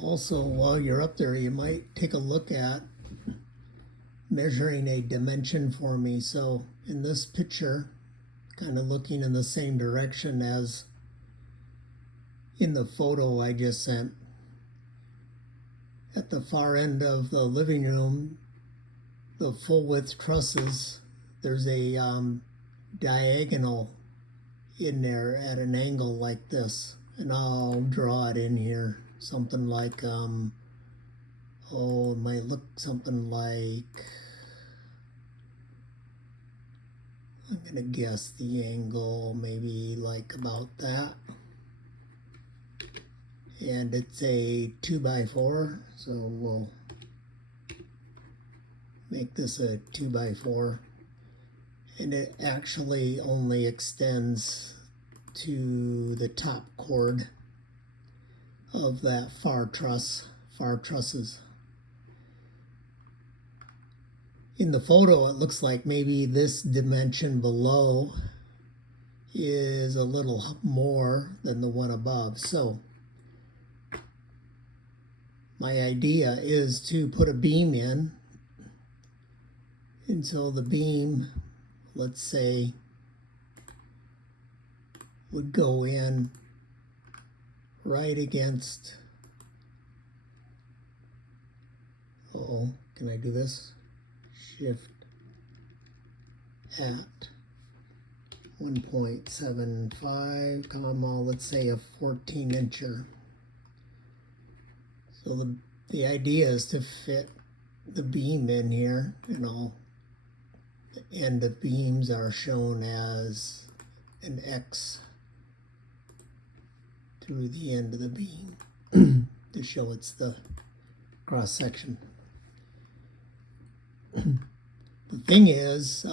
Also, while you're up there, you might take a look at measuring a dimension for me. So in this picture, kind of looking in the same direction as in the photo I just sent, at the far end of the living room, the full width trusses, there's a diagonal in there at an angle like this, and I'll draw it in here. Something like it might look something like, I'm gonna guess the angle maybe like about that, and it's a 2x4, so we'll make this a 2x4, and it actually only extends to the top chord of that far trusses. In the photo, it looks like maybe this dimension below is a little more than the one above. So my idea is to put a beam in until the beam, let's say, would go in right against, can I do this? Shift at 1.75, comma, let's say a 14 incher. So the idea is to fit the beam in here, and all the end of beams are shown as an X through the end of the beam to show it's the cross section. The thing is,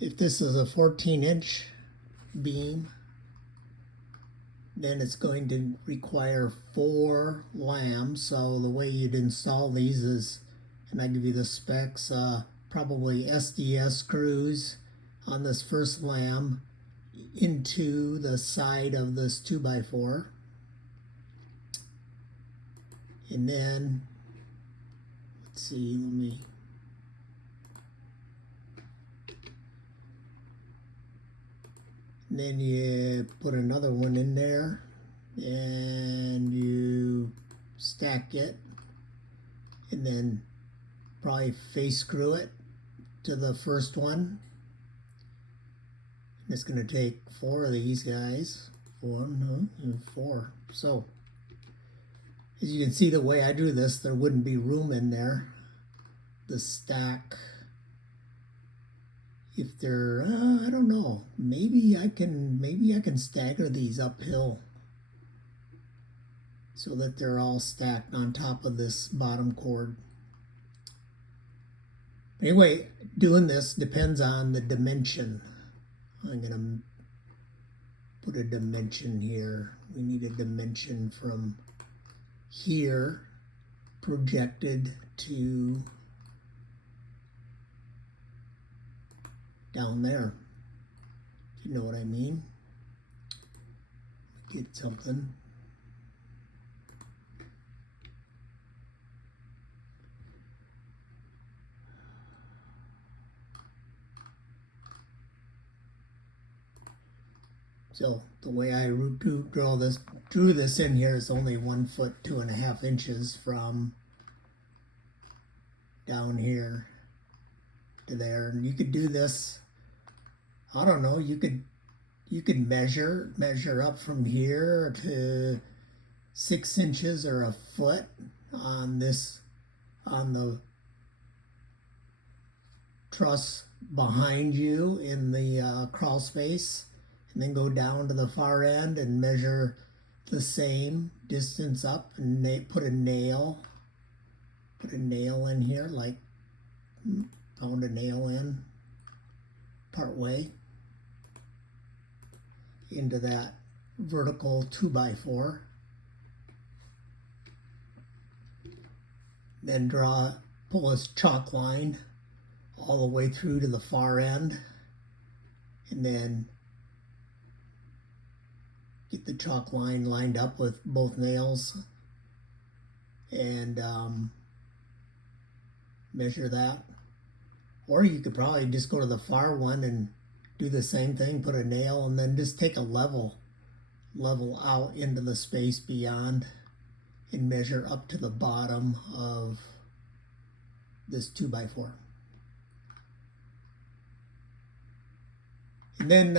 if this is a 14-inch beam, then it's going to require 4 lambs. So the way you'd install these is, and I give you the specs, probably SDS screws on this first lamb into the side of this 2x4. And then, let's see, let me, and then you put another one in there and you stack it, and then probably face screw it to the first one. It's going to take 4 of these guys. 4. So as you can see, the way I drew this, there wouldn't be room in there. The stack, if they're, I don't know, maybe I can stagger these uphill so that they're all stacked on top of this bottom chord. Anyway, doing this depends on the dimension. I'm gonna put a dimension here. We need a dimension from here projected to down there, if you know what I mean. Get something. So the way I drew this in here is only 1 foot 2.5 inches from down here to there, and you could do this. I don't know. You could measure up from here to 6 inches or a foot on the truss behind you in the crawl space, and then go down to the far end and measure the same distance up, and put a nail in here, like pound a nail in part way into that vertical 2x4. Then pull a chalk line all the way through to the far end, and then get the chalk line lined up with both nails and measure that. Or you could probably just go to the far one and do the same thing, put a nail, and then just take a level out into the space beyond and measure up to the bottom of this 2x4. And then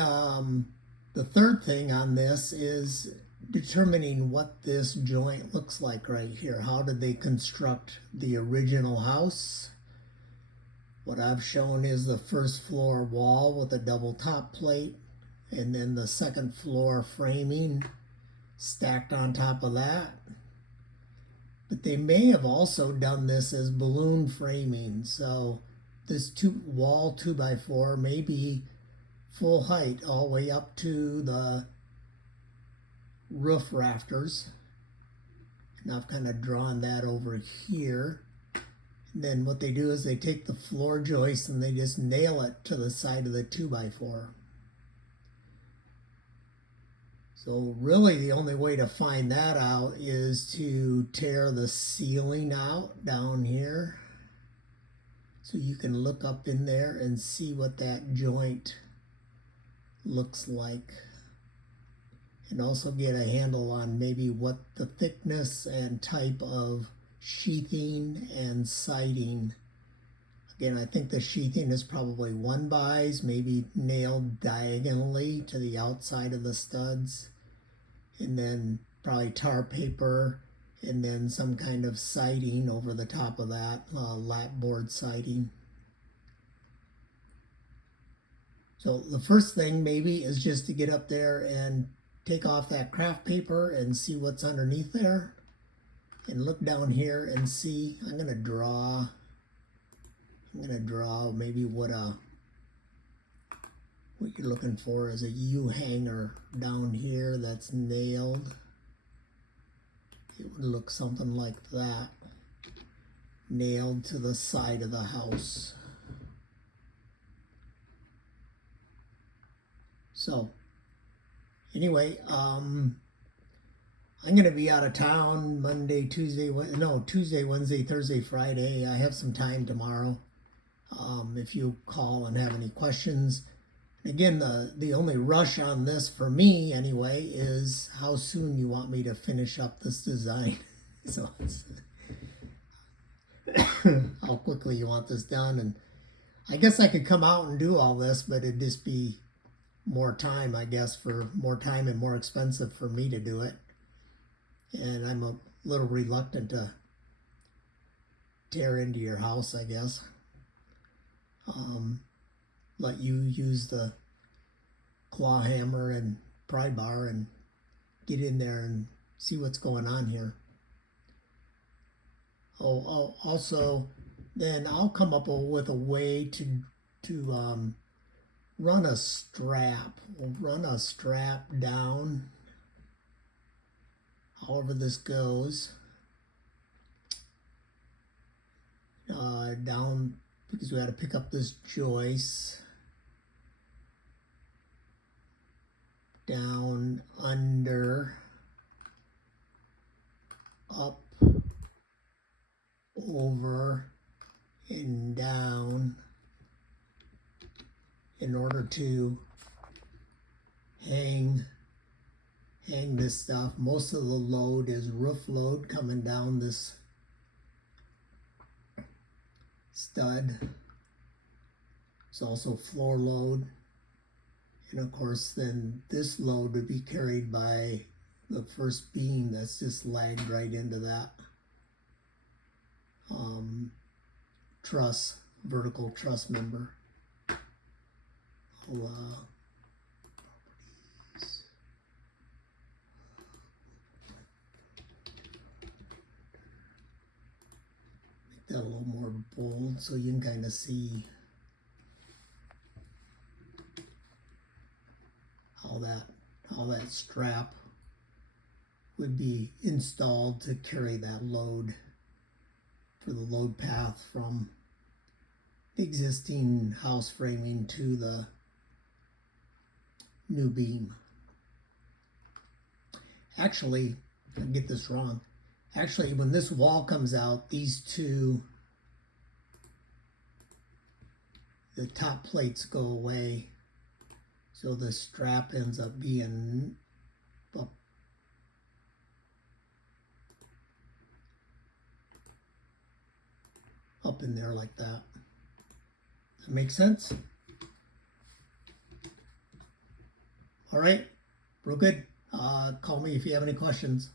the third thing on this is determining what this joint looks like right here. How did they construct the original house? What I've shown is the first floor wall with a double top plate, and then the second floor framing stacked on top of that. But they may have also done this as balloon framing. So this wall 2x4 may be full height all the way up to the roof rafters. And I've kind of drawn that over here. And then what they do is they take the floor joist and they just nail it to the side of the 2x4. So really the only way to find that out is to tear the ceiling out down here. So you can look up in there and see what that joint looks like. And also get a handle on maybe what the thickness and type of sheathing and siding. Again, I think the sheathing is probably 1-bys, maybe nailed diagonally to the outside of the studs. And then probably tar paper, and then some kind of siding over the top of that, lap board siding. So the first thing maybe is just to get up there and take off that craft paper and see what's underneath there. And look down here and see, I'm gonna draw maybe what you're looking for is a U-hanger down here that's nailed. It would look something like that, nailed to the side of the house. So anyway, I'm going to be out of town Tuesday, Wednesday, Thursday, Friday. I have some time tomorrow. If you call and have any questions. Again, the only rush on this for me anyway is how soon you want me to finish up this design. So how quickly you want this done. And I guess I could come out and do all this, but it'd just be more time, I guess, more time and more expensive for me to do it. And I'm a little reluctant to tear into your house, I guess. Let you use the claw hammer and pry bar and get in there and see what's going on here. Also, then I'll come up with a way to run a strap. We'll run a strap down, however this goes, down, because we had to pick up this joist, down, under, up, over, and down, in order to hang this stuff. Most of the load is roof load coming down this stud. It's also floor load. And of course, then this load would be carried by the first beam that's just lagged right into that vertical truss member. Properties. Make that a little more bold so you can kind of see how that strap would be installed to carry that load for the load path from the existing house framing to the new beam. Actually, I get this wrong. Actually, when this wall comes out, these two, the top plates go away. So the strap ends up being up in there like that. That makes sense? All right, real good. Call me if you have any questions.